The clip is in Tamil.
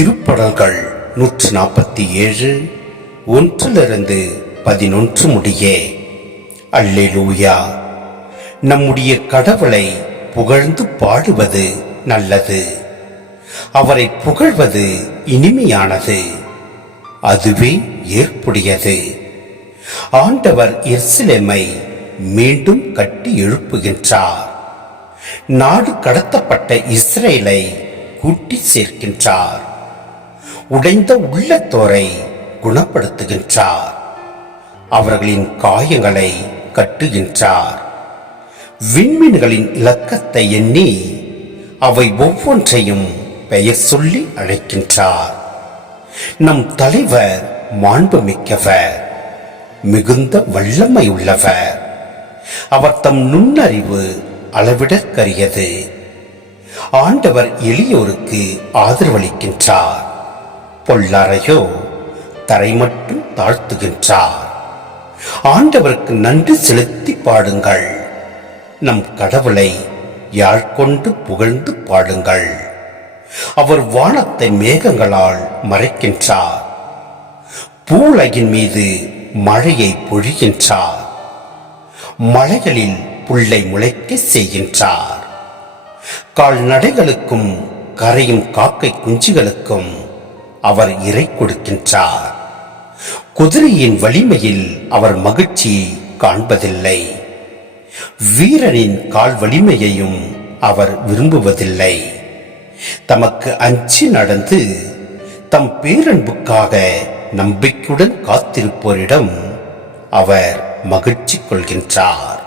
திருப்படங்கள் 147 1-11 முடிய. அல்லேலூயா. நம்முடைய கடவுளை புகழ்ந்து பாடுவது நல்லது. அவரை புகழ்வது இனிமையானது. அதுவே ஏற்புடையது. ஆண்டவர் எருசலேமை மீண்டும் கட்டி எழுப்புகின்றார். நாடு கடத்தப்பட்ட இஸ்ரேலை கூட்டி சேர்க்கின்றார். உடைந்த உள்ளத்தோரை குணப்படுத்துகின்றார். அவர்களின் காயங்களை கட்டுகின்றார். விண்மீன்களின் இலக்கத்தை எண்ணி அவை ஒவ்வொன்றையும் பெயர் சொல்லி அழைக்கின்றார். நம் தலைவர் மாண்புமிக்கவர், மிகுந்த வல்லமை உள்ளவர். அவர் தம் நுண்ணறிவு அளவிடற்கரியது. ஆண்டவர் எளியோருக்கு ஆதரவளிக்கின்றார். பொல்லாரையோ தரை மட்டும் தாழ்த்துகின்றார். ஆண்டவருக்கு நன்றி செலுத்தி பாடுங்கள். நம் கடவுளை யாழ் கொண்டு புகழ்ந்து பாடுங்கள். அவர் வானத்தை மேகங்களால் மறைக்கின்றார். பூவுலகின் மீது மழையை பொழிகின்றார். மலைகளில் புல்லை முளைக்க செய்கின்றார். கால்நடைகளுக்கும் கரையும் காக்கை குஞ்சுகளுக்கும் அவர் இறை கொடுக்கின்றார். குதிரையின் வலிமையில் அவர் மகிழ்ச்சி காண்பதில்லை. வீரனின் கால் வலிமையையும் அவர் விரும்புவதில்லை. தமக்கு அஞ்சி நடந்து தம் பேரன்புக்காக நம்பிக்கையுடன் காத்திருப்போரிடம் அவர் மகிழ்ச்சி கொள்கின்றார்.